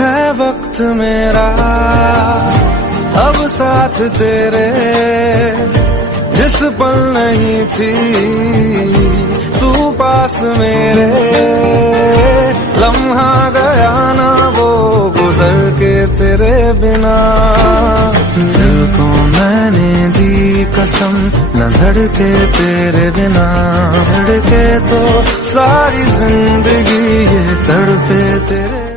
है वक्त मेरा अब साथ तेरे, जिस पल नहीं थी तू पास मेरे, लम्हा गया ना वो गुजर के तेरे बिना। दिल को मैंने दी कसम न धड़के तेरे बिना, धड़के तो सारी जिंदगी ये तड़पे तेरे